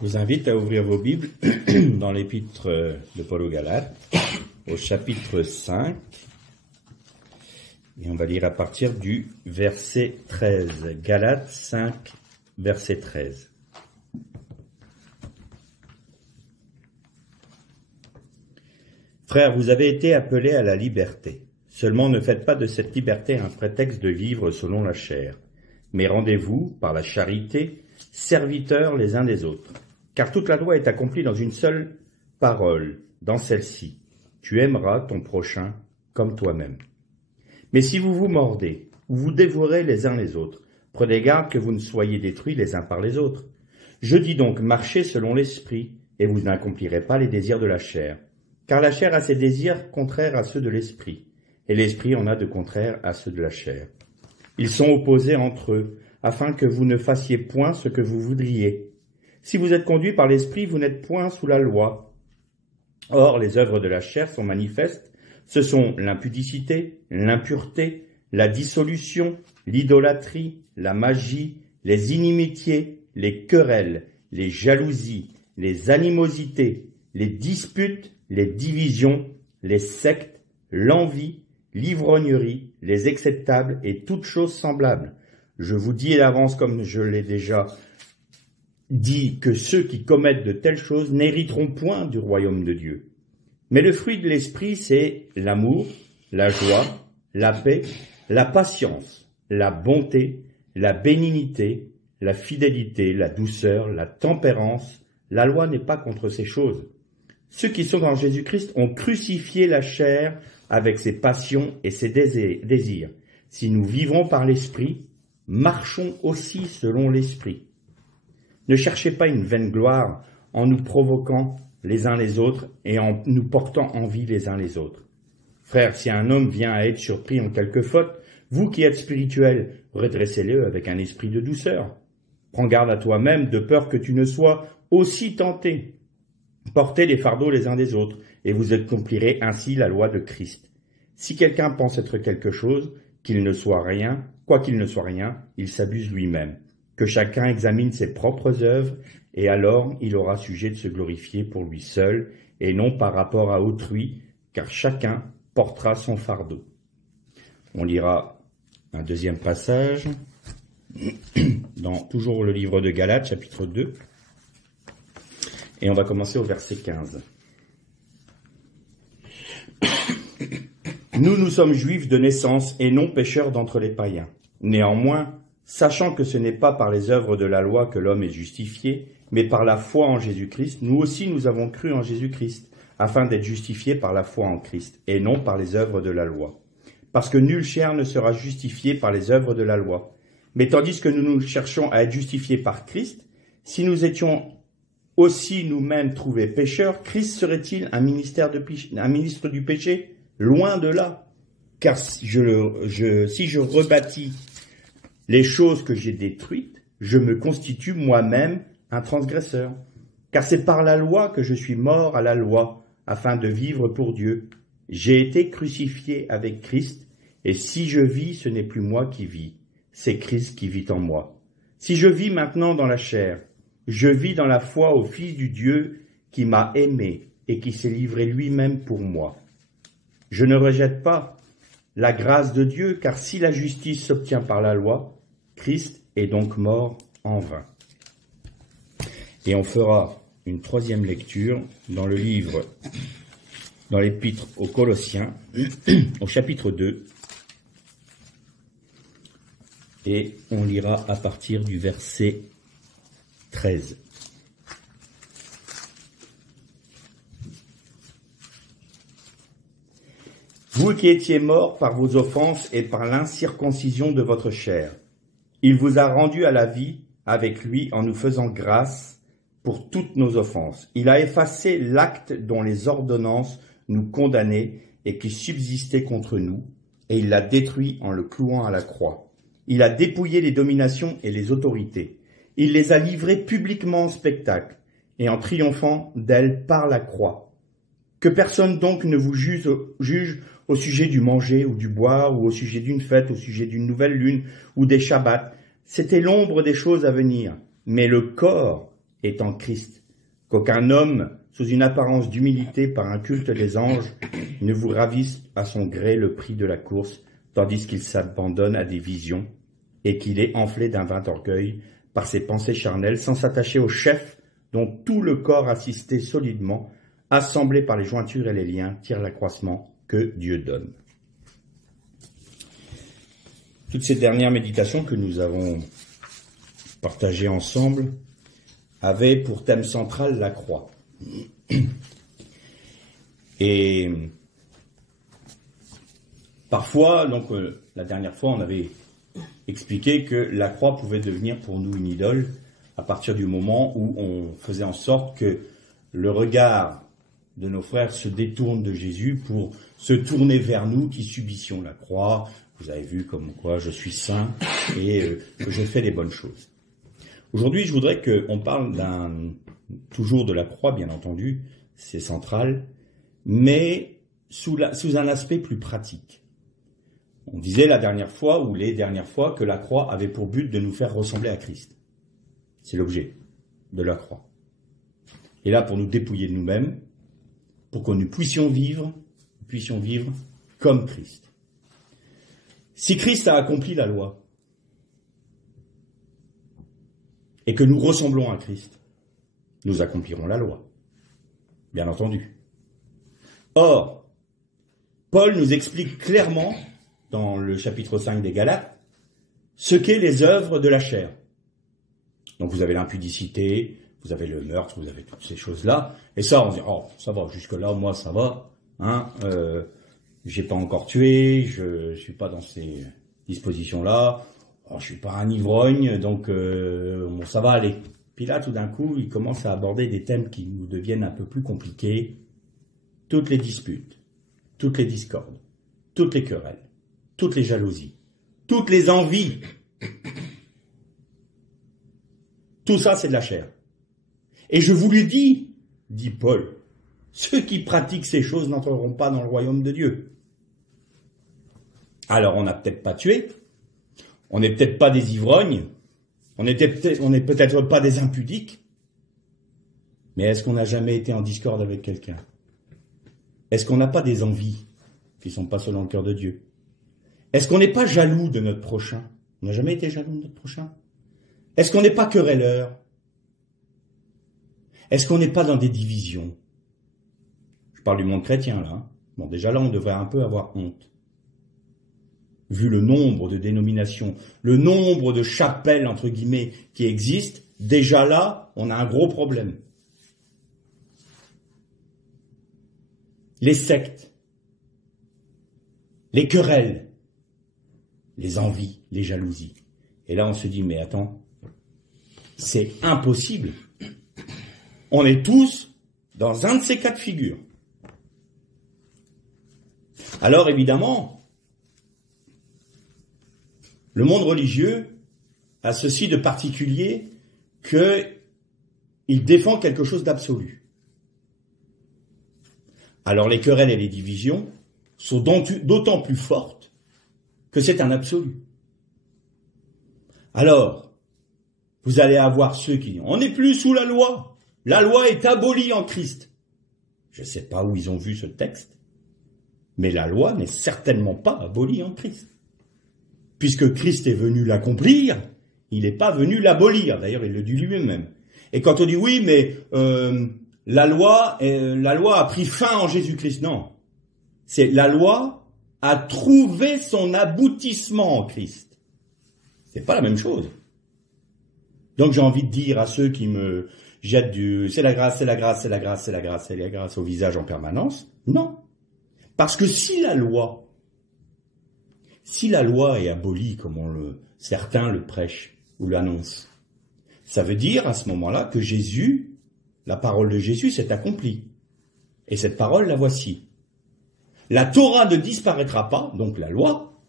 Je vous invite à ouvrir vos Bibles dans l'épître de Paul aux Galates, au chapitre 5, et on va lire à partir du verset 13. Galates 5, verset 13. Frères, vous avez été appelés à la liberté. Seulement ne faites pas de cette liberté un prétexte de vivre selon la chair, mais rendez-vous, par la charité, serviteurs les uns des autres. Car toute la loi est accomplie dans une seule parole, dans celle-ci. Tu aimeras ton prochain comme toi-même. Mais si vous vous mordez, ou vous dévorez les uns les autres, prenez garde que vous ne soyez détruits les uns par les autres. Je dis donc, marchez selon l'esprit, et vous n'accomplirez pas les désirs de la chair. Car la chair a ses désirs contraires à ceux de l'esprit, et l'esprit en a de contraires à ceux de la chair. Ils sont opposés entre eux, afin que vous ne fassiez point ce que vous voudriez. Si vous êtes conduits par l'esprit, vous n'êtes point sous la loi. Or, les œuvres de la chair sont manifestes. Ce sont l'impudicité, l'impureté, la dissolution, l'idolâtrie, la magie, les inimitiés, les querelles, les jalousies, les animosités, les disputes, les divisions, les sectes, l'envie, l'ivrognerie, les acceptables et toutes choses semblables. Je vous dis d'avance, comme je l'ai déjà dit, que ceux qui commettent de telles choses n'hériteront point du royaume de Dieu. Mais le fruit de l'esprit, c'est l'amour, la joie, la paix, la patience, la bonté, la bénignité, la fidélité, la douceur, la tempérance. La loi n'est pas contre ces choses. Ceux qui sont en Jésus-Christ ont crucifié la chair avec ses passions et ses désirs. Si nous vivons par l'esprit, marchons aussi selon l'esprit. Ne cherchez pas une vaine gloire en nous provoquant les uns les autres et en nous portant envie les uns les autres. Frères, si un homme vient à être surpris en quelque faute, vous qui êtes spirituels, redressez-le avec un esprit de douceur. Prends garde à toi-même de peur que tu ne sois aussi tenté. Portez les fardeaux les uns des autres et vous accomplirez ainsi la loi de Christ. Si quelqu'un pense être quelque chose, qu'il ne soit rien, quoi qu'il ne soit rien, il s'abuse lui-même. Que chacun examine ses propres œuvres, et alors il aura sujet de se glorifier pour lui seul, et non par rapport à autrui, car chacun portera son fardeau. On lira un deuxième passage, dans toujours le livre de Galates, chapitre 2, et on va commencer au verset 15. Nous sommes juifs de naissance et non pécheurs d'entre les païens. Néanmoins, sachant que ce n'est pas par les œuvres de la loi que l'homme est justifié, mais par la foi en Jésus-Christ, nous aussi nous avons cru en Jésus-Christ, afin d'être justifiés par la foi en Christ, et non par les œuvres de la loi. Parce que nulle chair ne sera justifiée par les œuvres de la loi. Mais tandis que nous cherchons à être justifiés par Christ, si nous étions aussi nous-mêmes trouvés pécheurs, Christ serait-il un ministre du péché? Loin de là. Car si je rebâtis les choses que j'ai détruites, je me constitue moi-même un transgresseur. Car c'est par la loi que je suis mort à la loi, afin de vivre pour Dieu. J'ai été crucifié avec Christ, et si je vis, ce n'est plus moi qui vis, c'est Christ qui vit en moi. Si je vis maintenant dans la chair, je vis dans la foi au Fils du Dieu qui m'a aimé et qui s'est livré lui-même pour moi. Je ne rejette pas la grâce de Dieu, car si la justice s'obtient par la loi, Christ est donc mort en vain. Et on fera une troisième lecture dans l'épître aux Colossiens, au chapitre 2, et on lira à partir du verset 13. Vous qui étiez morts par vos offenses et par l'incirconcision de votre chair, il vous a rendus à la vie avec lui en nous faisant grâce pour toutes nos offenses. Il a effacé l'acte dont les ordonnances nous condamnaient et qui subsistait contre nous, et il l'a détruit en le clouant à la croix. Il a dépouillé les dominations et les autorités. Il les a livrées publiquement en spectacle, et en triomphant d'elles par la croix. Que personne donc ne vous juge au sujet du manger ou du boire, ou au sujet d'une fête, au sujet d'une nouvelle lune ou des Shabbats. C'était l'ombre des choses à venir. Mais le corps est en Christ, qu'aucun homme, sous une apparence d'humilité par un culte des anges, ne vous ravisse à son gré le prix de la course, tandis qu'il s'abandonne à des visions, et qu'il est enflé d'un vain orgueil par ses pensées charnelles, sans s'attacher au chef dont tout le corps assisté solidement, assemblé par les jointures et les liens, tire l'accroissement que Dieu donne. Toutes ces dernières méditations que nous avons partagées ensemble avaient pour thème central la croix. Et parfois, donc la dernière fois, on avait expliqué que la croix pouvait devenir pour nous une idole à partir du moment où on faisait en sorte que le regard de nos frères se détourne de Jésus pour se tourner vers nous qui subissions la croix. Vous avez vu comme quoi je suis saint et que je fais les bonnes choses. Aujourd'hui, je voudrais qu'on parle toujours de la croix, bien entendu, c'est central, mais sous un aspect plus pratique. On disait la dernière fois, ou les dernières fois, que la croix avait pour but de nous faire ressembler à Christ. C'est l'objet de la croix. Et là, pour nous dépouiller de nous-mêmes, pour que nous puissions vivre comme Christ. Si Christ a accompli la loi, et que nous ressemblons à Christ, nous accomplirons la loi. Bien entendu. Or, Paul nous explique clairement, dans le chapitre 5 des Galates, ce qu'est les œuvres de la chair. Donc vous avez l'impudicité, vous avez le meurtre, vous avez toutes ces choses-là, et ça, on se dit, oh, ça va, jusque-là, moi, ça va, j'ai pas encore tué, je suis pas dans ces dispositions-là, je suis pas un ivrogne, donc bon, ça va aller. Puis là, tout d'un coup, il commence à aborder des thèmes qui nous deviennent un peu plus compliqués. Toutes les disputes, toutes les discordes, toutes les querelles, toutes les jalousies, toutes les envies. Tout ça, c'est de la chair. Et je vous le dis, dit Paul, ceux qui pratiquent ces choses n'entreront pas dans le royaume de Dieu. Alors, on n'a peut-être pas tué, on n'est peut-être pas des ivrognes, on n'est peut-être pas des impudiques, mais est-ce qu'on n'a jamais été en discorde avec quelqu'un? Est-ce qu'on n'a pas des envies qui ne sont pas selon le cœur de Dieu? Est-ce qu'on n'est pas jaloux de notre prochain? On n'a jamais été jaloux de notre prochain? Est-ce qu'on n'est pas querelleur? Est-ce qu'on n'est pas dans des divisions? Je parle du monde chrétien, là. Bon, déjà là, on devrait un peu avoir honte. Vu le nombre de dénominations, le nombre de chapelles, entre guillemets, qui existent, déjà là, on a un gros problème. Les sectes, les querelles, les envies, les jalousies. Et là, on se dit, mais attends, c'est impossible. On est tous dans un de ces cas de figure. Alors, évidemment, le monde religieux a ceci de particulier qu'il défend quelque chose d'absolu. Alors les querelles et les divisions sont d'autant plus fortes que c'est un absolu. Alors, vous allez avoir ceux qui disent « On n'est plus sous la loi est abolie en Christ ». Je ne sais pas où ils ont vu ce texte, mais la loi n'est certainement pas abolie en Christ. Puisque Christ est venu l'accomplir, il n'est pas venu l'abolir. D'ailleurs, il le dit lui-même. Et quand on dit oui, mais la loi a pris fin en Jésus-Christ. Non. C'est la loi a trouvé son aboutissement en Christ. C'est pas la même chose. Donc j'ai envie de dire à ceux qui me jettent c'est la grâce, c'est la grâce, c'est la grâce, c'est la grâce, c'est la grâce au visage en permanence. Non. Parce que si la loi est abolie, comme certains le prêchent ou l'annoncent, ça veut dire à ce moment-là que Jésus, la parole de Jésus s'est accomplie. Et cette parole, la voici. La Torah ne disparaîtra pas, donc la loi,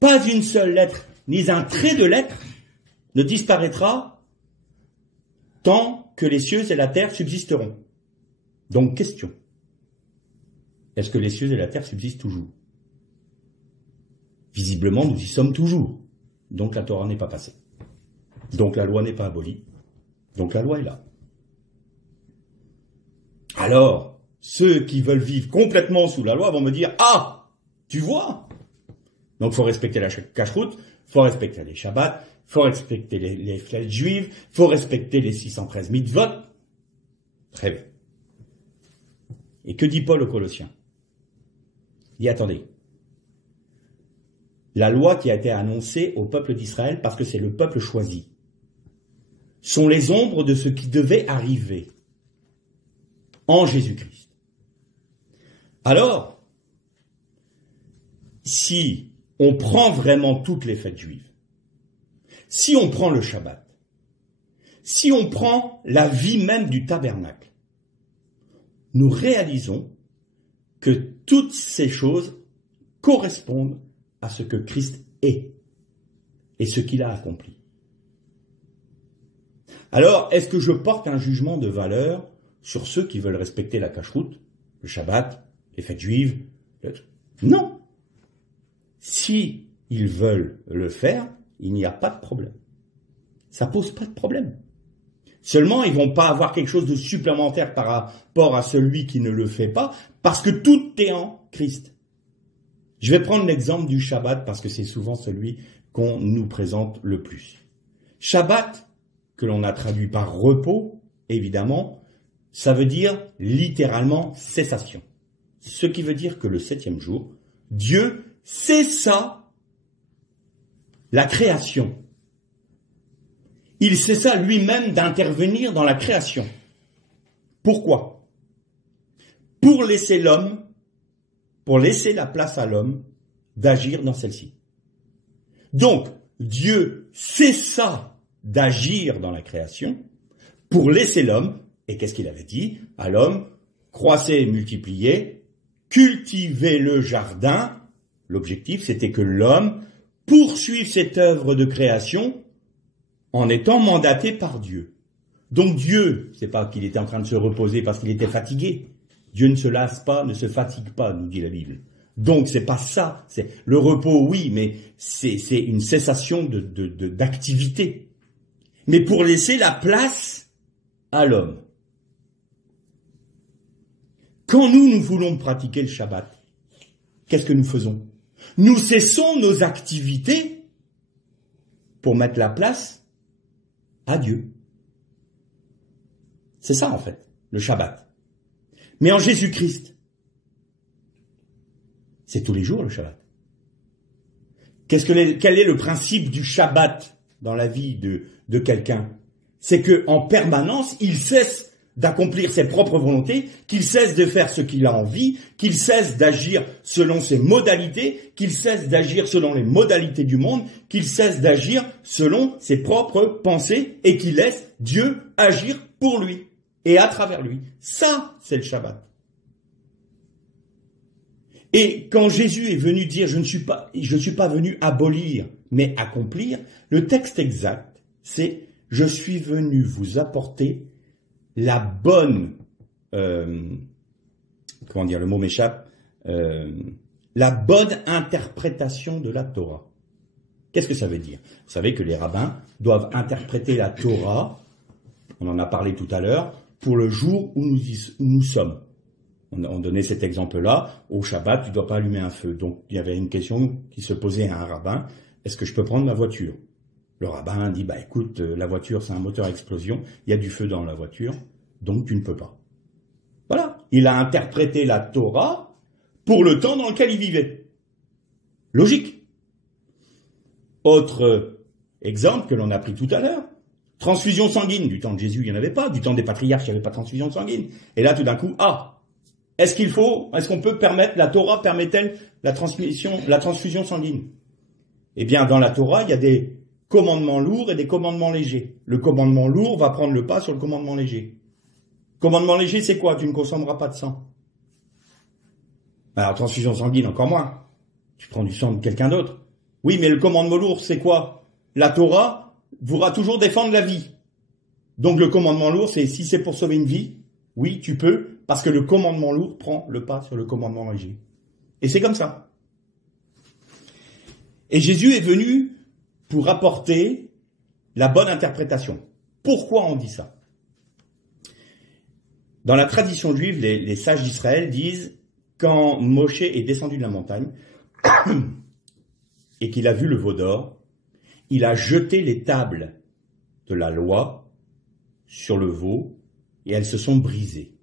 pas une seule lettre, ni un trait de lettre ne disparaîtra tant que les cieux et la terre subsisteront. Donc question. Est-ce que les cieux et la terre subsistent toujours? Visiblement, nous y sommes toujours. Donc la Torah n'est pas passée. Donc la loi n'est pas abolie. Donc la loi est là. Alors, ceux qui veulent vivre complètement sous la loi vont me dire, ah, tu vois. Donc il faut respecter la cacheroute, il faut respecter les Shabbats, il faut respecter les fêtes juives, il faut respecter les 613 mitzvot. Très bien. Et que dit Paul aux Colossiens? Il dit, attendez, la loi qui a été annoncée au peuple d'Israël, parce que c'est le peuple choisi, sont les ombres de ce qui devait arriver en Jésus-Christ. Alors, si on prend vraiment toutes les fêtes juives, si on prend le Shabbat, si on prend la vie même du tabernacle, nous réalisons que toutes ces choses correspondent à ce que Christ est et ce qu'il a accompli. Alors, est-ce que je porte un jugement de valeur sur ceux qui veulent respecter la cacheroute, le Shabbat, les fêtes juives? Non. Si ils veulent le faire, il n'y a pas de problème. Ça pose pas de problème. Seulement, ils vont pas avoir quelque chose de supplémentaire par rapport à celui qui ne le fait pas, parce que tout est en Christ. Je vais prendre l'exemple du Shabbat, parce que c'est souvent celui qu'on nous présente le plus. Shabbat, que l'on a traduit par repos, évidemment, ça veut dire littéralement cessation. Ce qui veut dire que le 7e jour, Dieu cessa la création. Il cessa lui-même d'intervenir dans la création. Pourquoi? Pour laisser l'homme, pour laisser la place à l'homme d'agir dans celle-ci. Donc, Dieu cessa d'agir dans la création pour laisser l'homme, et qu'est-ce qu'il avait dit à l'homme? Croissez et multipliez, cultivez le jardin. L'objectif, c'était que l'homme poursuive cette œuvre de création en étant mandaté par Dieu. Donc Dieu, c'est pas qu'il était en train de se reposer parce qu'il était fatigué. Dieu ne se lasse pas, ne se fatigue pas, nous dit la Bible. Donc c'est pas ça. C'est le repos, oui, mais c'est une cessation d'activité. Mais pour laisser la place à l'homme. Quand nous voulons pratiquer le Shabbat, qu'est-ce que nous faisons? Nous cessons nos activités pour mettre la place à Dieu. C'est ça en fait, le Shabbat. Mais en Jésus-Christ, c'est tous les jours le Shabbat. Quel est le principe du Shabbat dans la vie de quelqu'un? C'est que en permanence, il cesse d'accomplir ses propres volontés, qu'il cesse de faire ce qu'il a envie, qu'il cesse d'agir selon ses modalités, qu'il cesse d'agir selon les modalités du monde, qu'il cesse d'agir selon ses propres pensées et qu'il laisse Dieu agir pour lui et à travers lui. Ça, c'est le Shabbat. Et quand Jésus est venu dire « je ne suis pas venu abolir, mais accomplir », le texte exact, c'est « je suis venu vous apporter la bonne, comment dire, le mot m'échappe, la bonne interprétation de la Torah. » Qu'est-ce que ça veut dire? Vous savez que les rabbins doivent interpréter la Torah, on en a parlé tout à l'heure, pour le jour où nous sommes. On donnait cet exemple-là, au Shabbat, tu ne dois pas allumer un feu. Donc il y avait une question qui se posait à un rabbin, est-ce que je peux prendre ma voiture? Le rabbin dit, bah écoute, la voiture c'est un moteur à explosion, il y a du feu dans la voiture, donc tu ne peux pas. Voilà, il a interprété la Torah pour le temps dans lequel il vivait. Logique. Autre exemple que l'on a pris tout à l'heure, transfusion sanguine. Du temps de Jésus, il n'y en avait pas, du temps des patriarches, il n'y avait pas de transfusion sanguine. Et là, tout d'un coup, est-ce qu'on peut permettre, la Torah permet-elle la transfusion sanguine? Eh bien, dans la Torah, il y a des commandements lourds et des commandements légers. Le commandement lourd va prendre le pas sur le commandement léger. Commandement léger, c'est quoi? Tu ne consommeras pas de sang. Alors, transfusion sanguine, encore moins. Tu prends du sang de quelqu'un d'autre. Oui, mais le commandement lourd, c'est quoi? La Torah voudra toujours défendre la vie. Donc, le commandement lourd, c'est si c'est pour sauver une vie, oui, tu peux, parce que le commandement lourd prend le pas sur le commandement léger. Et c'est comme ça. Et Jésus est venu pour apporter la bonne interprétation. Pourquoi on dit ça? Dans la tradition juive, les sages d'Israël disent, quand Moshe est descendu de la montagne et qu'il a vu le veau d'or, il a jeté les tables de la loi sur le veau et elles se sont brisées.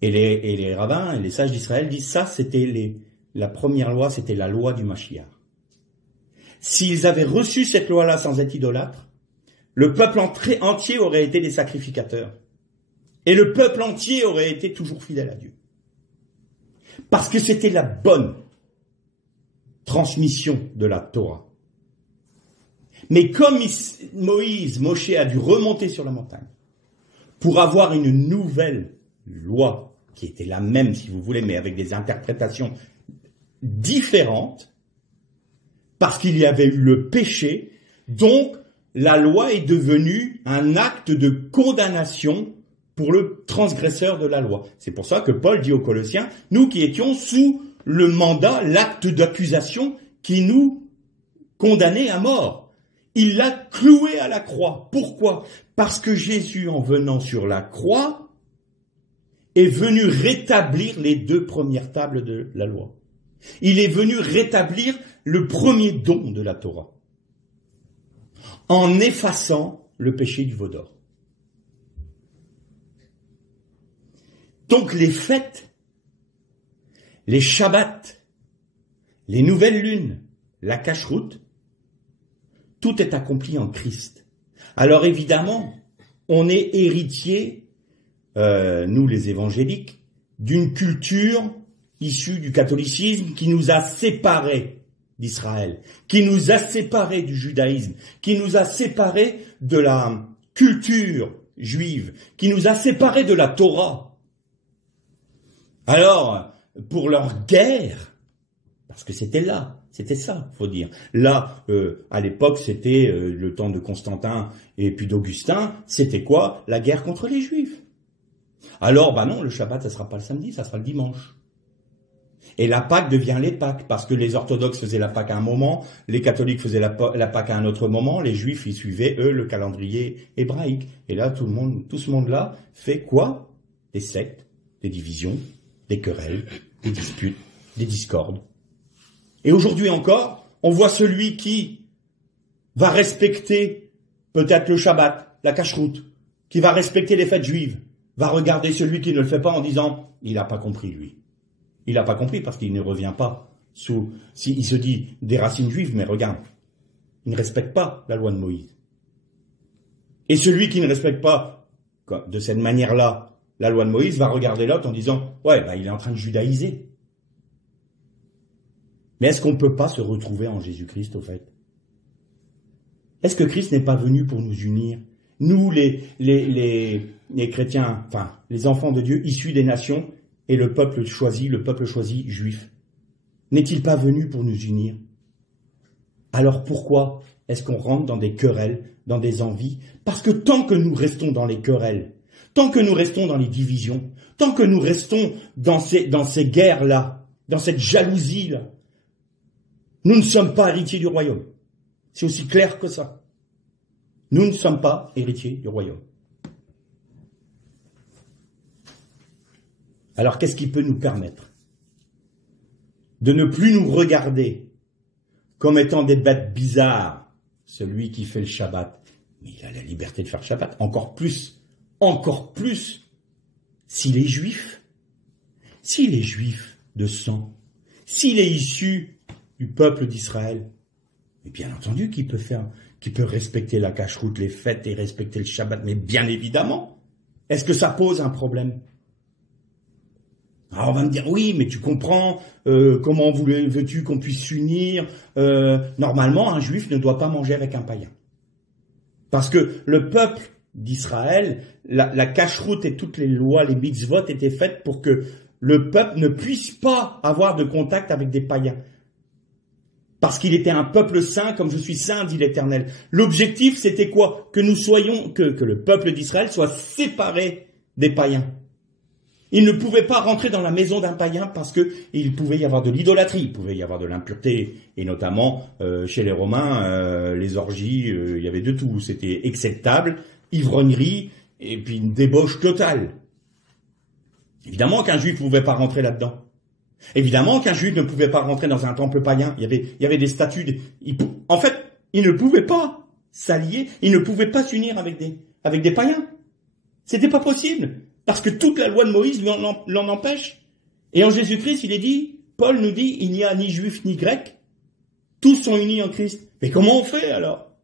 Et les rabbins et les sages d'Israël disent ça, c'était la première loi, c'était la loi du Mashiach. S'ils avaient reçu cette loi-là sans être idolâtres, le peuple entier aurait été des sacrificateurs. Et le peuple entier aurait été toujours fidèle à Dieu. Parce que c'était la bonne transmission de la Torah. Mais comme Moshe a dû remonter sur la montagne pour avoir une nouvelle loi, qui était la même si vous voulez, mais avec des interprétations différentes, parce qu'il y avait eu le péché, donc la loi est devenue un acte de condamnation pour le transgresseur de la loi. C'est pour ça que Paul dit aux Colossiens, nous qui étions sous le mandat, l'acte d'accusation qui nous condamnait à mort. Il l'a cloué à la croix. Pourquoi? Parce que Jésus, en venant sur la croix, est venu rétablir les 2 premières tables de la loi. Il est venu rétablir le premier don de la Torah, en effaçant le péché du veau d'or. Donc les fêtes, les shabbats, les nouvelles lunes, la cacheroute, tout est accompli en Christ. Alors évidemment, on est héritier, nous les évangéliques, d'une culture issue du catholicisme qui nous a séparés d'Israël, qui nous a séparés du judaïsme, qui nous a séparés de la culture juive, qui nous a séparés de la Torah. Alors, pour leur guerre, parce que c'était ça, faut dire. Là, à l'époque, c'était le temps de Constantin et puis d'Augustin, c'était quoi? La guerre contre les Juifs. Alors, non, le Shabbat, ça sera pas le samedi, ça sera le dimanche. Et la Pâque devient les Pâques, parce que les orthodoxes faisaient la Pâque à un moment, les catholiques faisaient la Pâque à un autre moment, les Juifs, ils suivaient, eux, le calendrier hébraïque. Et là, tout ce monde-là fait quoi? Des sectes, des divisions, des querelles, des disputes, des discordes. Et aujourd'hui encore, on voit celui qui va respecter peut-être le Shabbat, la cacheroute, qui va respecter les fêtes juives, va regarder celui qui ne le fait pas en disant « il n'a pas compris lui ». Il n'a pas compris parce qu'il ne revient pas il se dit des racines juives, mais regarde, il ne respecte pas la loi de Moïse. Et celui qui ne respecte pas de cette manière-là la loi de Moïse va regarder l'autre en disant « ouais, il est en train de judaïser ». Mais est-ce qu'on ne peut pas se retrouver en Jésus-Christ, au fait? Est-ce que Christ n'est pas venu pour nous unir? Nous, les chrétiens, enfin, les enfants de Dieu, issus des nations, et le peuple choisi juif. N'est-il pas venu pour nous unir? Alors pourquoi est-ce qu'on rentre dans des querelles, dans des envies? Parce que tant que nous restons dans les querelles, tant que nous restons dans les divisions, tant que nous restons dans ces guerres-là, dans cette jalousie-là, nous ne sommes pas héritiers du royaume. C'est aussi clair que ça. Nous ne sommes pas héritiers du royaume. Alors qu'est-ce qui peut nous permettre de ne plus nous regarder comme étant des bêtes bizarres, celui qui fait le Shabbat, mais il a la liberté de faire le Shabbat, encore plus, s'il est juif de sang, s'il est issu du peuple d'Israël, mais bien entendu qu'il peut respecter la cacheroute, les fêtes et respecter le Shabbat, mais bien évidemment, est-ce que ça pose un problème? Alors on va me dire, oui, mais tu comprends, comment veux-tu qu'on puisse s'unir? Normalement, un juif ne doit pas manger avec un païen. Parce que le peuple d'Israël, la cacheroute et toutes les lois, les mitzvot étaient faites pour que le peuple ne puisse pas avoir de contact avec des païens. Parce qu'il était un peuple saint, comme je suis saint, dit l'Éternel. L'objectif, c'était quoi? Que nous soyons, que le peuple d'Israël soit séparé des païens. Il ne pouvait pas rentrer dans la maison d'un païen parce que il pouvait y avoir de l'idolâtrie, il pouvait y avoir de l'impureté, et notamment chez les Romains, les orgies, il y avait de tout, c'était acceptable, ivrognerie, et puis une débauche totale. Évidemment qu'un juif ne pouvait pas rentrer là-dedans. Évidemment qu'un juif ne pouvait pas rentrer dans un temple païen. Il y avait des statues. En fait, il ne pouvait pas s'allier, il ne pouvait pas s'unir avec des païens. C'était pas possible. Parce que toute la loi de Moïse l'en empêche. Et en Jésus-Christ, il est dit, Paul nous dit, il n'y a ni juif ni grec. Tous sont unis en Christ. Mais comment on fait alors?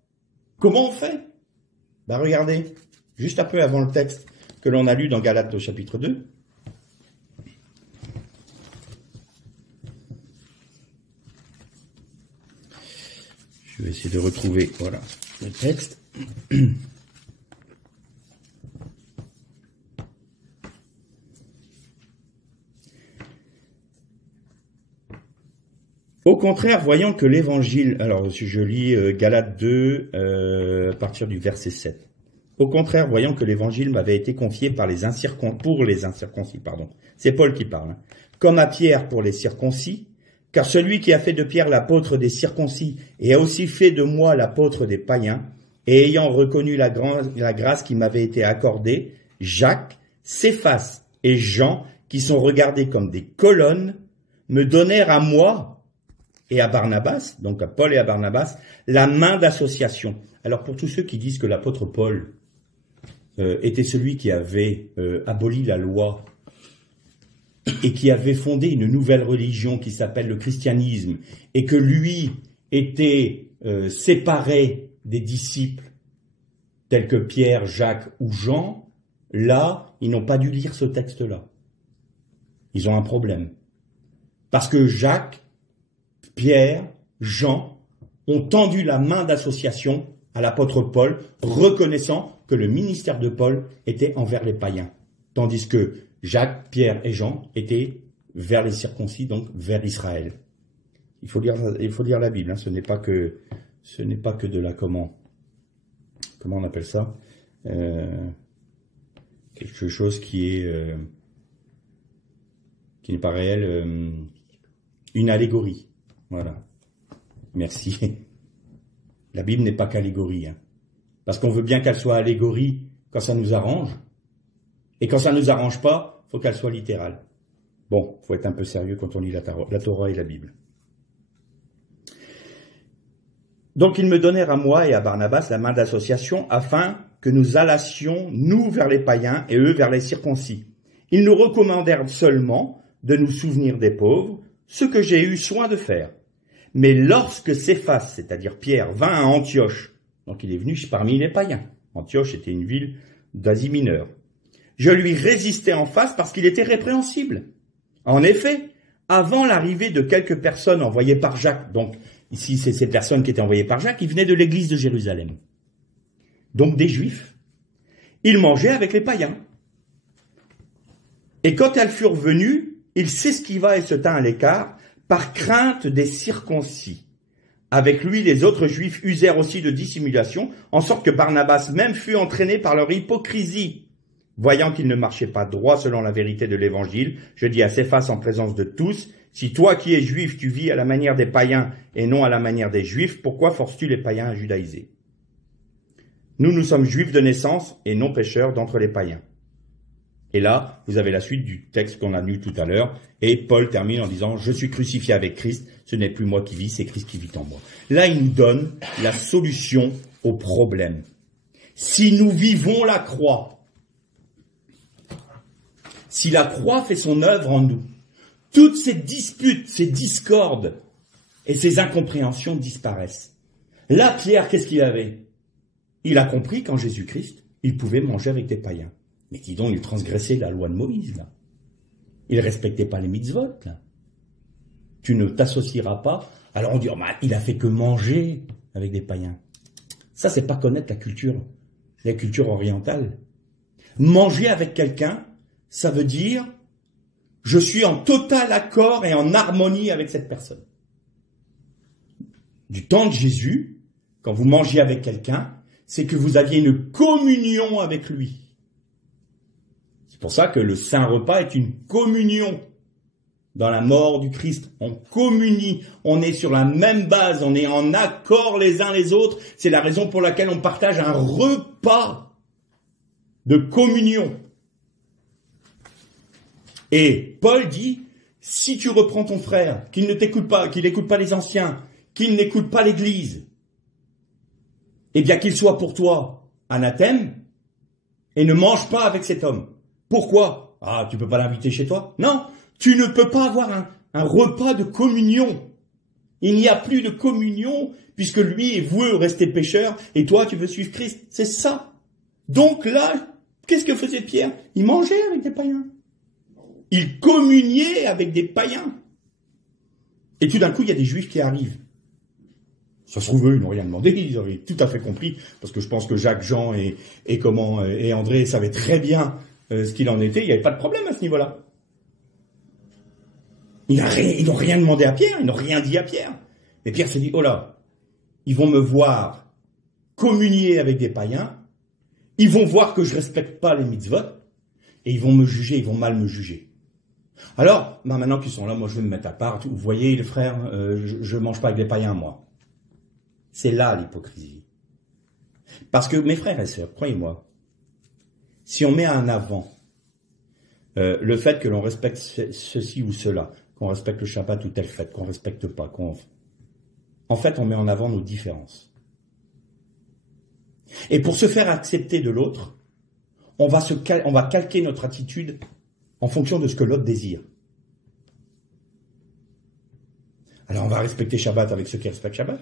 Comment on fait? Regardez, juste un peu avant le texte que l'on a lu dans Galates au chapitre 2. Je vais essayer de retrouver, voilà, le texte. Au contraire, voyant que l'évangile, alors je lis Galates 2 à partir du verset 7. Au contraire, voyant que l'évangile m'avait été confié pour les incirconcis, pardon. C'est Paul qui parle, hein. Comme à Pierre pour les circoncis, car celui qui a fait de Pierre l'apôtre des circoncis et a aussi fait de moi l'apôtre des païens, et ayant reconnu la grâce qui m'avait été accordée, Jacques, Céphas et Jean, qui sont regardés comme des colonnes, me donnèrent à moi et à Barnabas, donc à Paul et à Barnabas, la main d'association. Alors pour tous ceux qui disent que l'apôtre Paul était celui qui avait aboli la loi et qui avait fondé une nouvelle religion qui s'appelle le christianisme, et que lui était séparé des disciples tels que Pierre, Jacques ou Jean, là, ils n'ont pas dû lire ce texte-là. Ils ont un problème. Parce que Jacques, Pierre, Jean ont tendu la main d'association à l'apôtre Paul, reconnaissant que le ministère de Paul était envers les païens, tandis que Jacques, Pierre et Jean étaient vers les circoncis, donc vers Israël. Il faut lire la Bible, hein. Ce n'est pas que de la comment on appelle ça, quelque chose qui n'est pas réel, une allégorie. Voilà. Merci. La Bible n'est pas qu'allégorie, hein. Parce qu'on veut bien qu'elle soit allégorie quand ça nous arrange, et quand ça nous arrange pas, faut qu'elle soit littérale. Bon, faut être un peu sérieux quand on lit la Torah et la Bible. Donc ils me donnèrent à moi et à Barnabas la main d'association afin que nous allassions, nous vers les païens et eux vers les circoncis. Ils nous recommandèrent seulement de nous souvenir des pauvres, ce que j'ai eu soin de faire. Mais lorsque Céphas, c'est-à-dire Pierre, vint à Antioche, donc il est venu parmi les païens. Antioche était une ville d'Asie mineure. Je lui résistais en face parce qu'il était répréhensible. En effet, avant l'arrivée de quelques personnes envoyées par Jacques, donc ici c'est ces personnes qui étaient envoyées par Jacques, ils venaient de l'église de Jérusalem. Donc des Juifs. Ils mangeaient avec les païens. Et quand elles furent venues, il s'esquiva et se tint à l'écart par crainte des circoncis. Avec lui, les autres Juifs usèrent aussi de dissimulation, en sorte que Barnabas même fut entraîné par leur hypocrisie. Voyant qu'il ne marchait pas droit selon la vérité de l'Évangile, je dis à Céphas en présence de tous, si toi qui es juif, tu vis à la manière des païens et non à la manière des Juifs, pourquoi forces-tu les païens à judaïser? Nous sommes juifs de naissance et non pécheurs d'entre les païens. Et là, vous avez la suite du texte qu'on a lu tout à l'heure, et Paul termine en disant « Je suis crucifié avec Christ, ce n'est plus moi qui vis, c'est Christ qui vit en moi. » Là, il nous donne la solution au problème. Si nous vivons la croix, si la croix fait son œuvre en nous, toutes ces disputes, ces discordes et ces incompréhensions disparaissent. Là, Pierre, qu'est-ce qu'il avait? Il a compris qu'en Jésus-Christ, il pouvait manger avec des païens. Mais dis donc, il transgressait la loi de Moïse, là. Il ne respectait pas les mitzvot, là. Tu ne t'associeras pas. Alors on dit, oh, il a fait que manger avec des païens. Ça, c'est pas connaître la culture orientale. Manger avec quelqu'un, ça veut dire, je suis en total accord et en harmonie avec cette personne. Du temps de Jésus, quand vous mangiez avec quelqu'un, c'est que vous aviez une communion avec lui. C'est pour ça que le Saint Repas est une communion dans la mort du Christ. On communie, on est sur la même base, on est en accord les uns les autres. C'est la raison pour laquelle on partage un repas de communion. Et Paul dit, si tu reprends ton frère, qu'il ne t'écoute pas, qu'il n'écoute pas les anciens, qu'il n'écoute pas l'Église, eh bien qu'il soit pour toi anathème, et ne mange pas avec cet homme. Pourquoi? Ah, tu peux pas l'inviter chez toi? Non, tu ne peux pas avoir un repas de communion. Il n'y a plus de communion, puisque lui veut rester pécheur, et toi tu veux suivre Christ. C'est ça. Donc là, qu'est-ce que faisait Pierre? Il mangeait avec des païens. Il communiait avec des païens. Et tout d'un coup, il y a des juifs qui arrivent. Ça se trouve, eux, ils n'ont rien demandé, ils avaient tout à fait compris, parce que je pense que Jacques, Jean et André savaient très bien ce qu'il en était, il n'y avait pas de problème à ce niveau-là. Ils n'ont rien demandé à Pierre, ils n'ont rien dit à Pierre. Mais Pierre s'est dit, oh là, ils vont me voir communier avec des païens, ils vont voir que je respecte pas les mitzvot, et ils vont me juger, ils vont mal me juger. Alors, maintenant qu'ils sont là, moi je vais me mettre à part. Vous voyez, les frères, je mange pas avec les païens, moi. C'est là l'hypocrisie. Parce que, mes frères et sœurs, croyez-moi, si on met en avant le fait que l'on respecte ceci ou cela, qu'on respecte le Shabbat ou telle fête, qu'on respecte pas, en fait, on met en avant nos différences. Et pour se faire accepter de l'autre, on va calquer notre attitude en fonction de ce que l'autre désire. Alors on va respecter Shabbat avec ceux qui respectent Shabbat.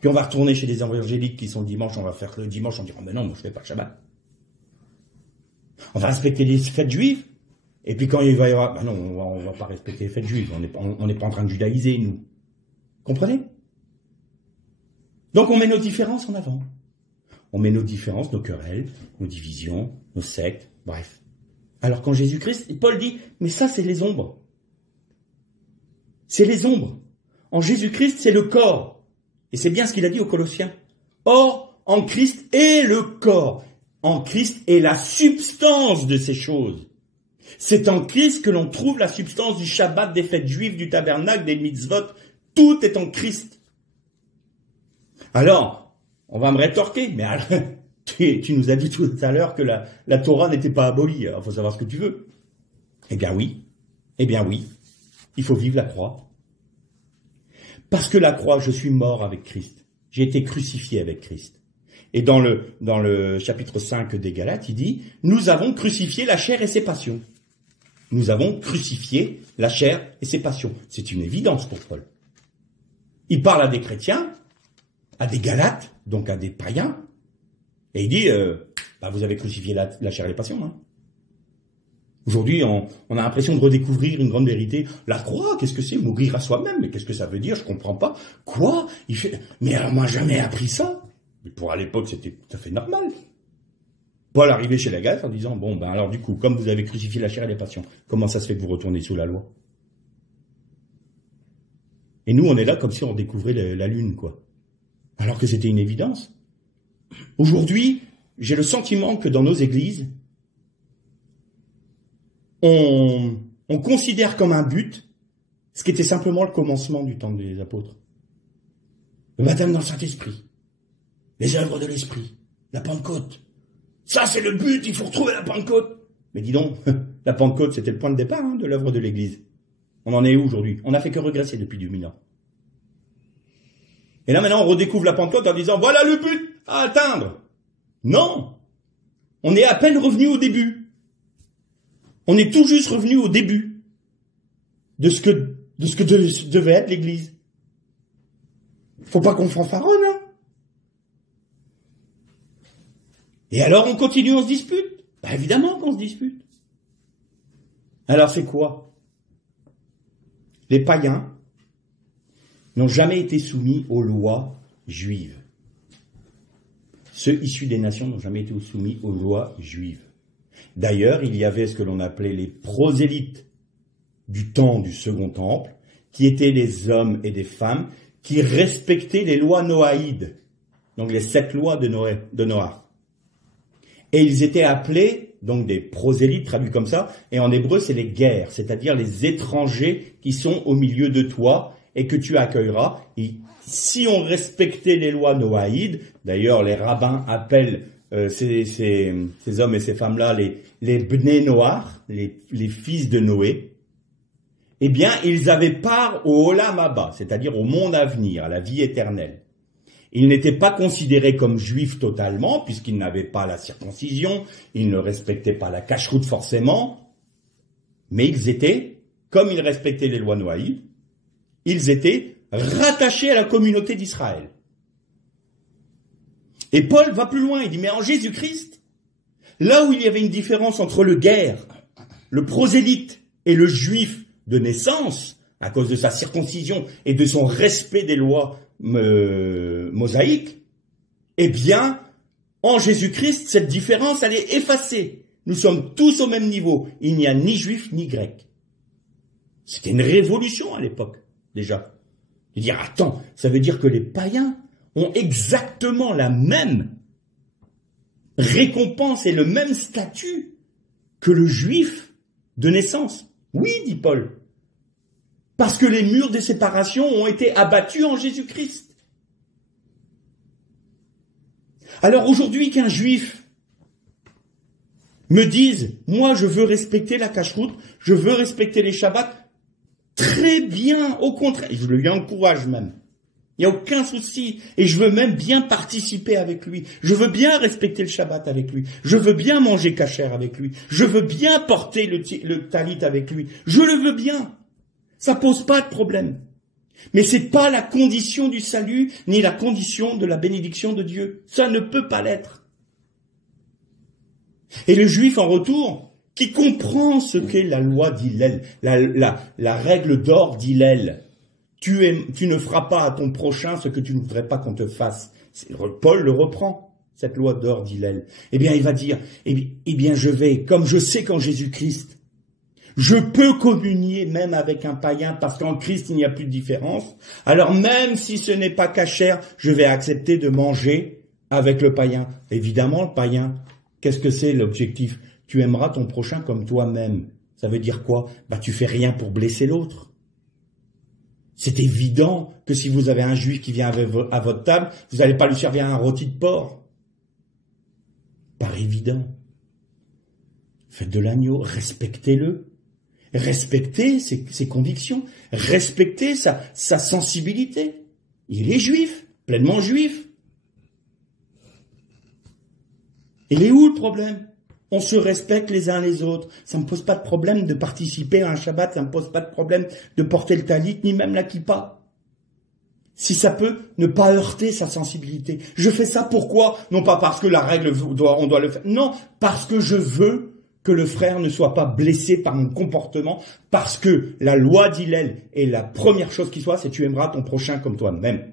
Puis on va retourner chez les évangéliques qui sont le dimanche, on va faire le dimanche, on dira, mais non, moi je fais pas le Shabbat. On va respecter les fêtes juives, et puis quand il va y avoir, ben non, on va pas respecter les fêtes juives, on n'est pas en train de judaïser, nous. Comprenez? Donc on met nos différences en avant. On met nos différences, nos querelles, nos divisions, nos sectes, bref. Alors quand Jésus-Christ, Paul dit, mais ça c'est les ombres. C'est les ombres. En Jésus-Christ, c'est le corps. Et c'est bien ce qu'il a dit aux Colossiens. Or, en Christ est le corps. En Christ est la substance de ces choses. C'est en Christ que l'on trouve la substance du Shabbat, des fêtes juives, du tabernacle, des mitzvot. Tout est en Christ. Alors, on va me rétorquer, mais alors, tu nous as dit tout à l'heure que la Torah n'était pas abolie. Alors, faut savoir ce que tu veux. Eh bien oui. Il faut vivre la croix. Parce que la croix, je suis mort avec Christ. J'ai été crucifié avec Christ. Et dans le chapitre 5 des Galates, il dit, nous avons crucifié la chair et ses passions. Nous avons crucifié la chair et ses passions. C'est une évidence pour Paul. Il parle à des chrétiens, à des Galates, donc à des païens, et il dit, vous avez crucifié la chair et les passions. Hein. Aujourd'hui, on a l'impression de redécouvrir une grande vérité. La croix, qu'est-ce que c'est? Mourir à soi-même, mais qu'est-ce que ça veut dire? Je comprends pas. Quoi? Mais alors, moi, jamais appris ça. Mais pour à l'époque, c'était tout à fait normal. Paul arrivait chez les Galates en disant, alors du coup, comme vous avez crucifié la chair et les passions, comment ça se fait que vous retournez sous la loi? Et nous, on est là comme si on découvrait la lune, quoi. Alors que c'était une évidence. Aujourd'hui, j'ai le sentiment que dans nos églises, on considère comme un but ce qui était simplement le commencement du temps des apôtres. Le baptême dans le Saint-Esprit, les œuvres de l'Esprit, la Pentecôte. Ça, c'est le but, il faut retrouver la Pentecôte. Mais dis donc, la Pentecôte, c'était le point de départ de l'œuvre de l'Église. On en est où aujourd'hui? On n'a fait que régresser depuis 2000 ans. Et là, maintenant, on redécouvre la Pentecôte en disant, voilà le but à atteindre. Non! On est à peine revenu au début. On est tout juste revenu au début de ce que devait être l'Église. Faut pas qu'on fanfaronne, hein. Et alors, on continue, on se dispute. Évidemment qu'on se dispute. Alors, c'est quoi? Les païens n'ont jamais été soumis aux lois juives. Ceux issus des nations n'ont jamais été soumis aux lois juives. D'ailleurs, il y avait ce que l'on appelait les prosélytes du temps du Second Temple, qui étaient les hommes et des femmes qui respectaient les lois noaïdes, donc les 7 lois de Noé. Et ils étaient appelés donc des prosélytes traduits comme ça, et en hébreu c'est les guerres, c'est-à-dire les étrangers qui sont au milieu de toi et que tu accueilleras. Et si on respectait les lois noaïdes, d'ailleurs les rabbins appellent ces hommes et ces femmes-là les Bnei Noach, les fils de Noé, eh bien ils avaient part au Olam Haba, c'est-à-dire au monde à venir, à la vie éternelle. Ils n'étaient pas considérés comme juifs totalement, puisqu'ils n'avaient pas la circoncision, ils ne respectaient pas la cacheroute forcément, mais ils étaient, comme ils respectaient les lois noaïdes, ils étaient rattachés à la communauté d'Israël. Et Paul va plus loin, il dit, mais en Jésus-Christ, là où il y avait une différence entre le guerre, le prosélyte et le juif de naissance, à cause de sa circoncision et de son respect des lois mosaïques, eh bien, en Jésus-Christ, cette différence, elle est effacée. Nous sommes tous au même niveau. Il n'y a ni juif ni grec. C'était une révolution à l'époque, déjà. De dire, attends, ça veut dire que les païens ont exactement la même récompense et le même statut que le juif de naissance. Oui, dit Paul. Parce que les murs de séparation ont été abattus en Jésus-Christ. Alors aujourd'hui qu'un juif me dise, moi je veux respecter la cacheroute, je veux respecter les shabbats, très bien, au contraire, je lui encourage même. Il n'y a aucun souci, et je veux même bien participer avec lui. Je veux bien respecter le Shabbat avec lui. Je veux bien manger kasher avec lui. Je veux bien porter le talit avec lui. Je le veux bien. Ça pose pas de problème. Mais c'est pas la condition du salut, ni la condition de la bénédiction de Dieu. Ça ne peut pas l'être. Et le juif en retour, qui comprend ce qu'est la loi d'Hillel, la règle d'or d'Hillel, tu ne feras pas à ton prochain ce que tu ne voudrais pas qu'on te fasse. Paul le reprend, cette loi d'or d'Hillel. Eh bien, il va dire, eh bien, je vais, comme je sais qu'en Jésus-Christ, je peux communier même avec un païen parce qu'en Christ, il n'y a plus de différence. Alors même si ce n'est pas kasher, je vais accepter de manger avec le païen. Évidemment, le païen, qu'est-ce que c'est l'objectif? Tu aimeras ton prochain comme toi-même. Ça veut dire quoi? Tu fais rien pour blesser l'autre. C'est évident que si vous avez un juif qui vient à votre table, vous n'allez pas lui servir un rôti de porc. Par évident. Faites de l'agneau, respectez-le. Respectez ses convictions, respectez sa sensibilité. Il est juif, pleinement juif. Il est où le problème? On se respecte les uns les autres. Ça ne me pose pas de problème de participer à un Shabbat, ça ne me pose pas de problème de porter le talit, ni même la kippa. Si ça peut ne pas heurter sa sensibilité. Je fais ça pourquoi? Non pas parce que la règle, on doit le faire. Non, parce que je veux que le frère ne soit pas blessé par mon comportement, parce que la loi d'Hillel est la première chose qui soit, c'est tu aimeras ton prochain comme toi-même.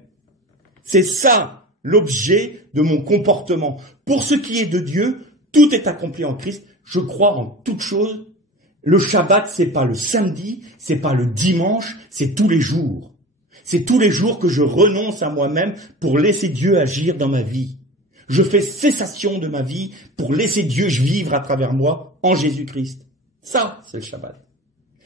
C'est ça l'objet de mon comportement. Pour ce qui est de Dieu, tout est accompli en Christ. Je crois en toute chose. Le Shabbat, c'est pas le samedi, c'est pas le dimanche, c'est tous les jours. C'est tous les jours que je renonce à moi-même pour laisser Dieu agir dans ma vie. Je fais cessation de ma vie pour laisser Dieu vivre à travers moi en Jésus-Christ. Ça, c'est le Shabbat.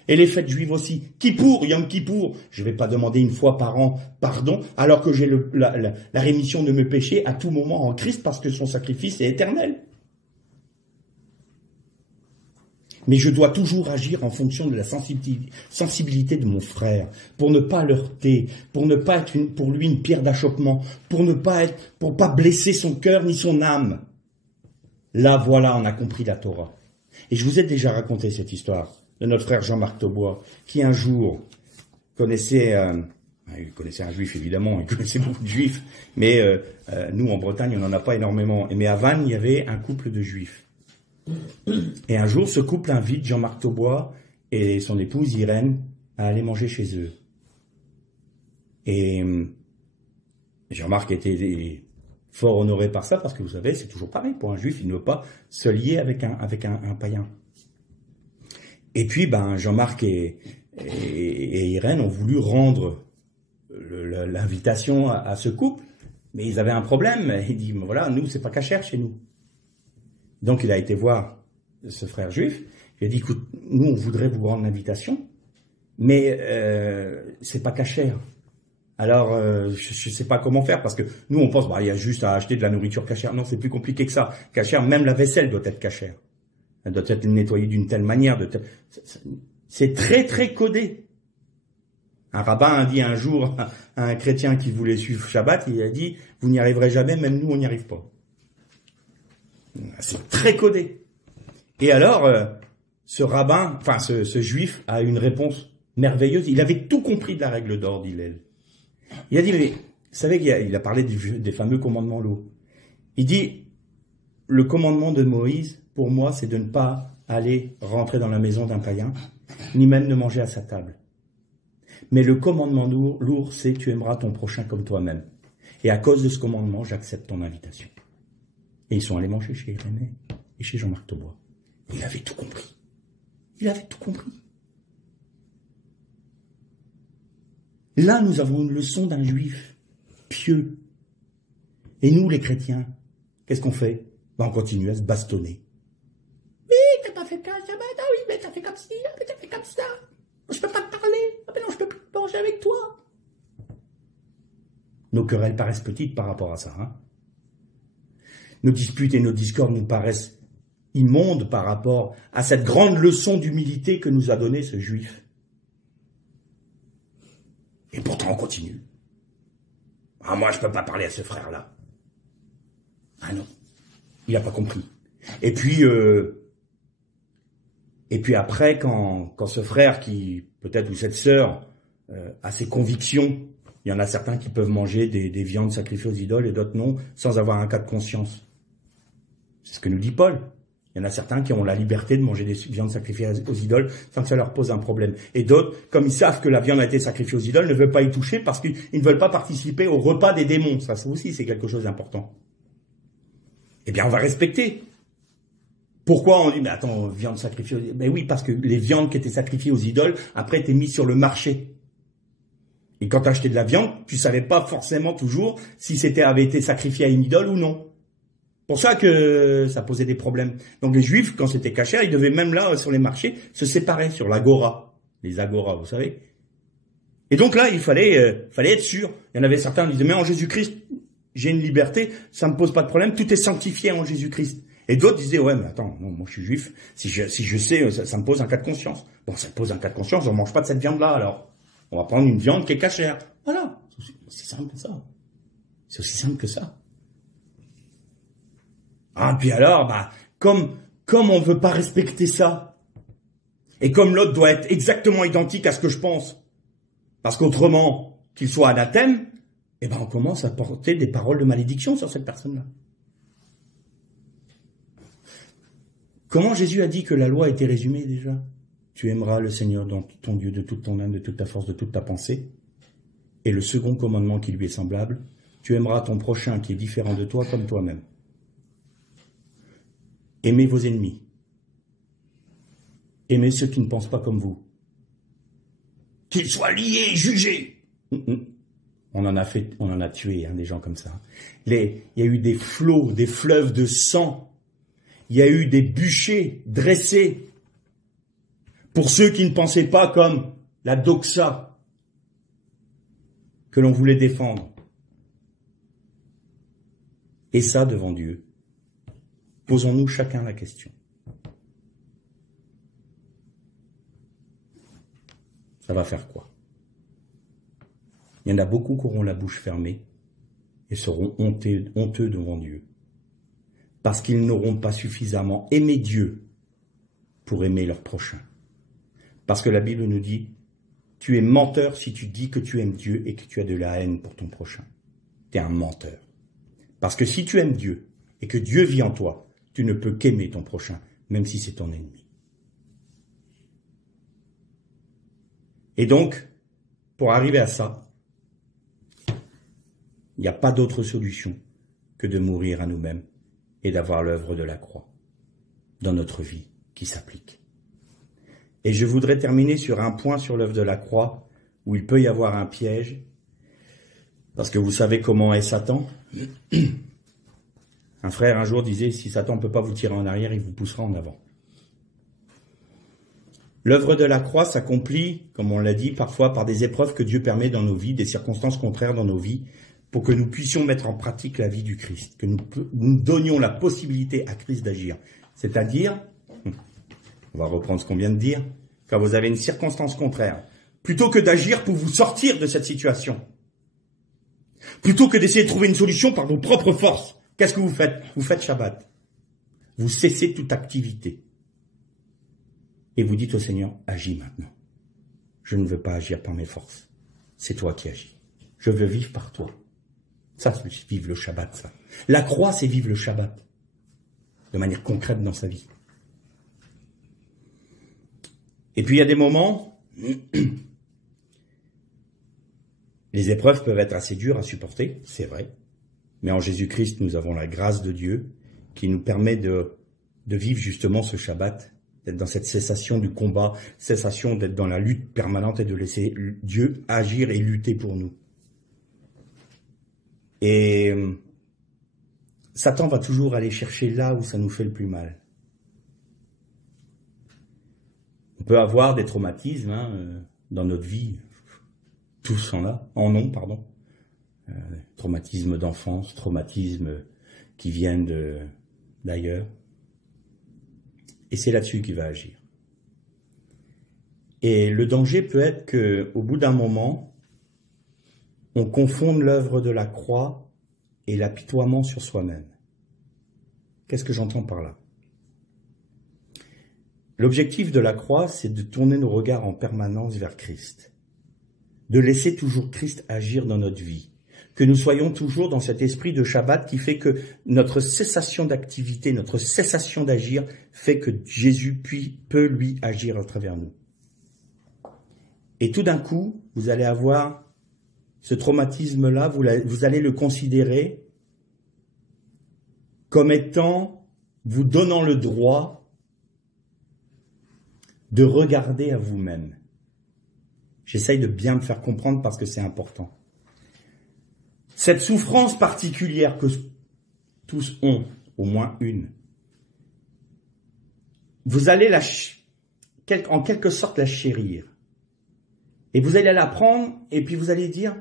Et les fêtes juives aussi. Kippour, Yom Kippour. Je ne vais pas demander une fois par an pardon, alors que j'ai la rémission de mes péchés à tout moment en Christ parce que son sacrifice est éternel. Mais je dois toujours agir en fonction de la sensibilité de mon frère, pour ne pas l'heurter, pour ne pas être pour lui une pierre d'achoppement, pour pas blesser son cœur ni son âme. Là, voilà, on a compris la Torah. Et je vous ai déjà raconté cette histoire de notre frère Jean-Marc Taubois, qui un jour connaissait un juif évidemment, il connaissait beaucoup de juifs, mais nous en Bretagne on n'en a pas énormément. Mais à Vannes, il y avait un couple de juifs. Et un jour, ce couple invite Jean-Marc Taubois et son épouse Irène à aller manger chez eux. Et Jean-Marc était fort honoré par ça, parce que vous savez, c'est toujours pareil, pour un juif, il ne veut pas se lier avec un païen. Et puis, Jean-Marc et Irène ont voulu rendre l'invitation à ce couple, mais ils avaient un problème. Il dit, voilà, nous, c'est pas kasher chez nous. Donc il a été voir ce frère juif, il a dit, écoute, nous on voudrait vous rendre l'invitation, mais c'est pas cachère. Alors, je sais pas comment faire, parce que nous on pense, bah, il y a juste à acheter de la nourriture cachère. Non, c'est plus compliqué que ça. Cachère, même la vaisselle doit être cachère. Elle doit être nettoyée d'une telle manière. C'est très très codé. Un rabbin a dit un jour à un chrétien qui voulait suivre Shabbat, il a dit, vous n'y arriverez jamais, même nous on n'y arrive pas. C'est très codé. Et alors, ce rabbin, enfin ce juif a une réponse merveilleuse. Il avait tout compris de la règle d'or d'Hillel. Il a dit, mais vous savez qu'il a parlé des fameux commandements lourds. Il dit, le commandement de Moïse, pour moi, c'est de ne pas aller rentrer dans la maison d'un païen, ni même de manger à sa table. Mais le commandement lourd, c'est tu aimeras ton prochain comme toi-même. Et à cause de ce commandement, j'accepte ton invitation. Et ils sont allés manger chez Irénée et chez Jean-Marc Taubois. Il avait tout compris. Il avait tout compris. Là, nous avons une leçon d'un juif pieux. Et nous, les chrétiens, qu'est-ce qu'on fait? Ben, on continue à se bastonner. Mais t'as pas fait ça, ah oui, mais t'as fait comme ci, mais t'as fait comme ça. Je peux pas te parler. Ah ben non, je peux plus manger avec toi. Nos querelles paraissent petites par rapport à ça. Hein. Nos disputes et nos discordes nous paraissent immondes par rapport à cette grande leçon d'humilité que nous a donnée ce juif. Et pourtant on continue. Ah moi je peux pas parler à ce frère-là. Ah non, il a pas compris. Et puis après quand ce frère qui peut-être ou cette sœur a ses convictions, il y en a certains qui peuvent manger des viandes sacrifiées aux idoles et d'autres non, sans avoir un cas de conscience. C'est ce que nous dit Paul. Il y en a certains qui ont la liberté de manger des viandes sacrifiées aux idoles sans que ça leur pose un problème. Et d'autres, comme ils savent que la viande a été sacrifiée aux idoles, ne veulent pas y toucher parce qu'ils ne veulent pas participer au repas des démons. Ça aussi, c'est quelque chose d'important. Eh bien, on va respecter. Pourquoi on dit, mais attends, viande sacrifiée aux idoles? Ben oui, parce que les viandes qui étaient sacrifiées aux idoles, après, étaient mises sur le marché. Et quand tu achetais de la viande, tu savais pas forcément toujours si avait été sacrifié à une idole ou non. Pour ça que ça posait des problèmes. Donc les Juifs, quand c'était cachère, ils devaient même là, sur les marchés, se séparer sur l'agora. Les agoras, vous savez. Et donc là, il fallait être sûr. Il y en avait certains qui disaient, mais en Jésus-Christ, j'ai une liberté, ça me pose pas de problème, tout est sanctifié en Jésus-Christ. Et d'autres disaient, ouais, mais attends, non, moi je suis juif, si je sais, ça me pose un cas de conscience. Bon, ça me pose un cas de conscience, on mange pas de cette viande-là, alors. On va prendre une viande qui est cachère. Voilà. C'est aussi simple que ça. C'est aussi simple que ça. Ah, puis alors, bah, comme on veut pas respecter ça, et comme l'autre doit être exactement identique à ce que je pense, parce qu'autrement, qu'il soit anathème, eh ben, on commence à porter des paroles de malédiction sur cette personne-là. Comment Jésus a dit que la loi était résumée déjà? Tu aimeras le Seigneur ton Dieu de toute ton âme, de toute ta force, de toute ta pensée. Et le second commandement qui lui est semblable, tu aimeras ton prochain qui est différent de toi comme toi-même. Aimez vos ennemis. Aimez ceux qui ne pensent pas comme vous. Qu'ils soient liés, jugés. On en a tué des gens comme ça. Il y a eu des flots, des fleuves de sang. Il y a eu des bûchers dressés pour ceux qui ne pensaient pas comme la doxa que l'on voulait défendre. Et ça devant Dieu. Posons-nous chacun la question. Ça va faire quoi? Il y en a beaucoup qui auront la bouche fermée et seront honteux devant Dieu. Parce qu'ils n'auront pas suffisamment aimé Dieu pour aimer leur prochain. Parce que la Bible nous dit, tu es menteur si tu dis que tu aimes Dieu et que tu as de la haine pour ton prochain. Tu es un menteur. Parce que si tu aimes Dieu et que Dieu vit en toi, tu ne peux qu'aimer ton prochain, même si c'est ton ennemi. Et donc, pour arriver à ça, il n'y a pas d'autre solution que de mourir à nous-mêmes et d'avoir l'œuvre de la croix dans notre vie qui s'applique. Et je voudrais terminer sur un point sur l'œuvre de la croix où il peut y avoir un piège, parce que vous savez comment est Satan. Un frère un jour disait, si Satan ne peut pas vous tirer en arrière, il vous poussera en avant. L'œuvre de la croix s'accomplit, comme on l'a dit, parfois par des épreuves que Dieu permet dans nos vies, des circonstances contraires dans nos vies, pour que nous puissions mettre en pratique la vie du Christ, que nous donnions la possibilité à Christ d'agir. C'est-à-dire, on va reprendre ce qu'on vient de dire, quand vous avez une circonstance contraire, plutôt que d'agir pour vous sortir de cette situation, plutôt que d'essayer de trouver une solution par vos propres forces, qu'est-ce que vous faites? Vous faites Shabbat. Vous cessez toute activité. Et vous dites au Seigneur, agis maintenant. Je ne veux pas agir par mes forces. C'est toi qui agis. Je veux vivre par toi. Ça, c'est vivre le Shabbat, ça. La croix, c'est vivre le Shabbat. De manière concrète dans sa vie. Et puis, il y a des moments, les épreuves peuvent être assez dures à supporter, c'est vrai. Mais en Jésus-Christ, nous avons la grâce de Dieu qui nous permet de vivre justement ce Shabbat, d'être dans cette cessation du combat, cessation d'être dans la lutte permanente et de laisser Dieu agir et lutter pour nous. Et Satan va toujours aller chercher là où ça nous fait le plus mal. On peut avoir des traumatismes dans notre vie, tous en ont, pardon. Traumatismes d'enfance, traumatismes qui viennent d'ailleurs. Et c'est là-dessus qu'il va agir. Et le danger peut être qu'au bout d'un moment, on confonde l'œuvre de la croix et l'apitoiement sur soi-même. Qu'est-ce que j'entends par là? L'objectif de la croix, c'est de tourner nos regards en permanence vers Christ, de laisser toujours Christ agir dans notre vie, que nous soyons toujours dans cet esprit de Shabbat qui fait que notre cessation d'activité, notre cessation d'agir fait que Jésus peut lui agir à travers nous. Et tout d'un coup, vous allez avoir ce traumatisme-là, vous allez le considérer comme étant, vous donnant le droit de regarder à vous-même. J'essaye de bien me faire comprendre parce que c'est important. Cette souffrance particulière que tous ont, au moins une, vous allez en quelque sorte la chérir. Et vous allez la prendre et puis vous allez dire,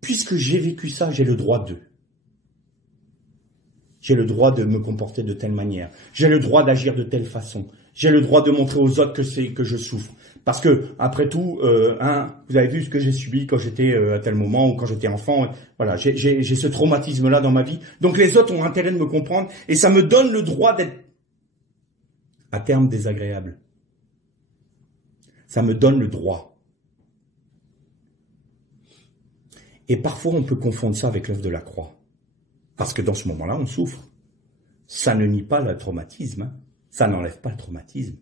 puisque j'ai vécu ça, j'ai le droit de. J'ai le droit de me comporter de telle manière. J'ai le droit d'agir de telle façon. J'ai le droit de montrer aux autres que je souffre. Parce que, après tout, vous avez vu ce que j'ai subi quand j'étais à tel moment ou quand j'étais enfant. Voilà, j'ai ce traumatisme-là dans ma vie. Donc les autres ont intérêt de me comprendre et ça me donne le droit d'être, à terme, désagréable. Ça me donne le droit. Et parfois, on peut confondre ça avec l'œuvre de la croix. Parce que dans ce moment-là, on souffre. Ça ne nie pas le traumatisme. Hein. Ça n'enlève pas le traumatisme.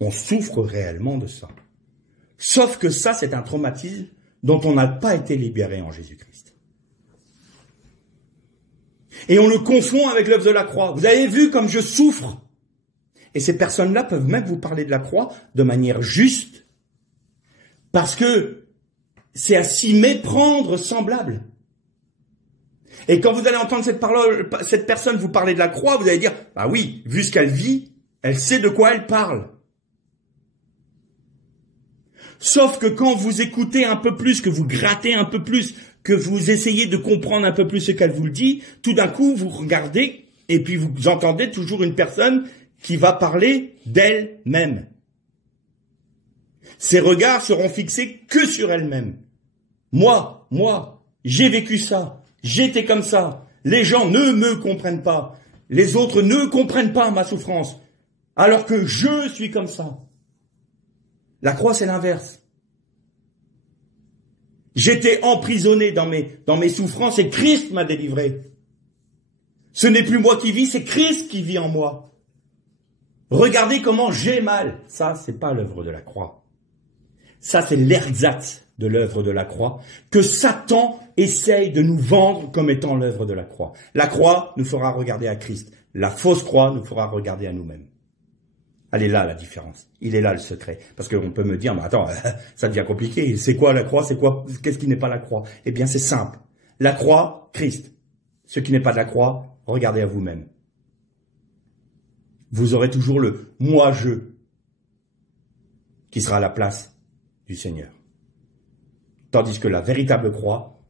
On souffre réellement de ça. Sauf que ça, c'est un traumatisme dont on n'a pas été libéré en Jésus-Christ. Et on le confond avec l'œuvre de la croix. Vous avez vu comme je souffre. Et ces personnes-là peuvent même vous parler de la croix de manière juste. Parce que c'est à s'y méprendre semblable. Et quand vous allez entendre cette personne vous parler de la croix, vous allez dire, bah oui, vu ce qu'elle vit, elle sait de quoi elle parle. Sauf que quand vous écoutez un peu plus, que vous grattez un peu plus, que vous essayez de comprendre un peu plus ce qu'elle vous dit, tout d'un coup, vous regardez et puis vous entendez toujours une personne qui va parler d'elle-même. Ses regards seront fixés que sur elle-même. Moi, j'ai vécu ça, j'étais comme ça. Les gens ne me comprennent pas. Les autres ne comprennent pas ma souffrance. Alors que je suis comme ça. La croix, c'est l'inverse. J'étais emprisonné dans mes souffrances et Christ m'a délivré. Ce n'est plus moi qui vis, c'est Christ qui vit en moi. Regardez comment j'ai mal. Ça, c'est pas l'œuvre de la croix. Ça, c'est l'ersatz de l'œuvre de la croix que Satan essaye de nous vendre comme étant l'œuvre de la croix. La croix nous fera regarder à Christ. La fausse croix nous fera regarder à nous-mêmes. Elle est là la différence. Il est là le secret. Parce qu'on peut me dire, mais attends, ça devient compliqué. C'est quoi la croix? C'est quoi? Qu'est-ce qui n'est pas la croix? Eh bien, c'est simple. La croix, Christ. Ce qui n'est pas de la croix, regardez à vous-même. Vous aurez toujours le moi-je. qui sera à la place du Seigneur. Tandis que la véritable croix,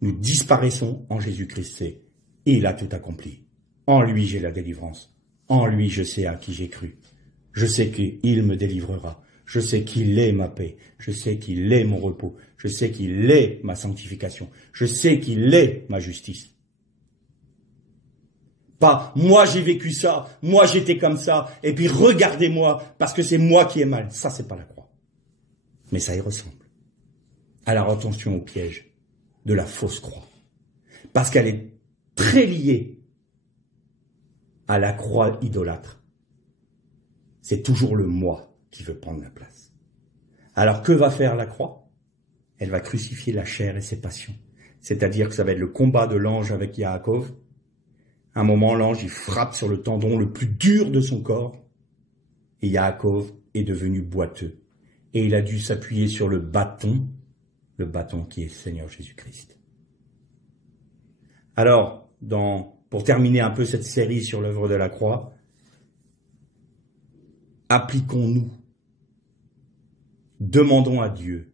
nous disparaissons en Jésus-Christ, et il a tout accompli. En lui, j'ai la délivrance. En lui, je sais à qui j'ai cru. Je sais qu'il me délivrera. Je sais qu'il est ma paix. Je sais qu'il est mon repos. Je sais qu'il est ma sanctification. Je sais qu'il est ma justice. Pas, moi j'ai vécu ça, moi j'étais comme ça, et puis regardez-moi, parce que c'est moi qui ai mal. Ça, c'est pas la croix. Mais ça y ressemble. Alors attention au piège de la fausse croix. Parce qu'elle est très liée à la croix idolâtre. C'est toujours le moi qui veut prendre la place. Alors que va faire la croix? Elle va crucifier la chair et ses passions. C'est-à-dire que ça va être le combat de l'ange avec Yaakov. À un moment, l'ange, il frappe sur le tendon le plus dur de son corps. Et Yaakov est devenu boiteux. Et il a dû s'appuyer sur le bâton qui est Seigneur Jésus-Christ. Alors, pour terminer un peu cette série sur l'œuvre de la croix, appliquons-nous, demandons à Dieu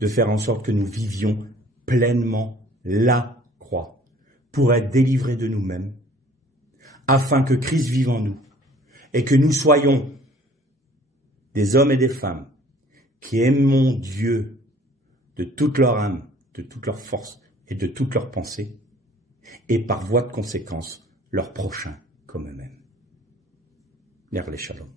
de faire en sorte que nous vivions pleinement la croix, pour être délivrés de nous-mêmes, afin que Christ vive en nous, et que nous soyons des hommes et des femmes qui aimons Dieu de toute leur âme, de toute leur force et de toute leur pensée, et par voie de conséquence, leurs prochains comme eux-mêmes. Ler les Shalom.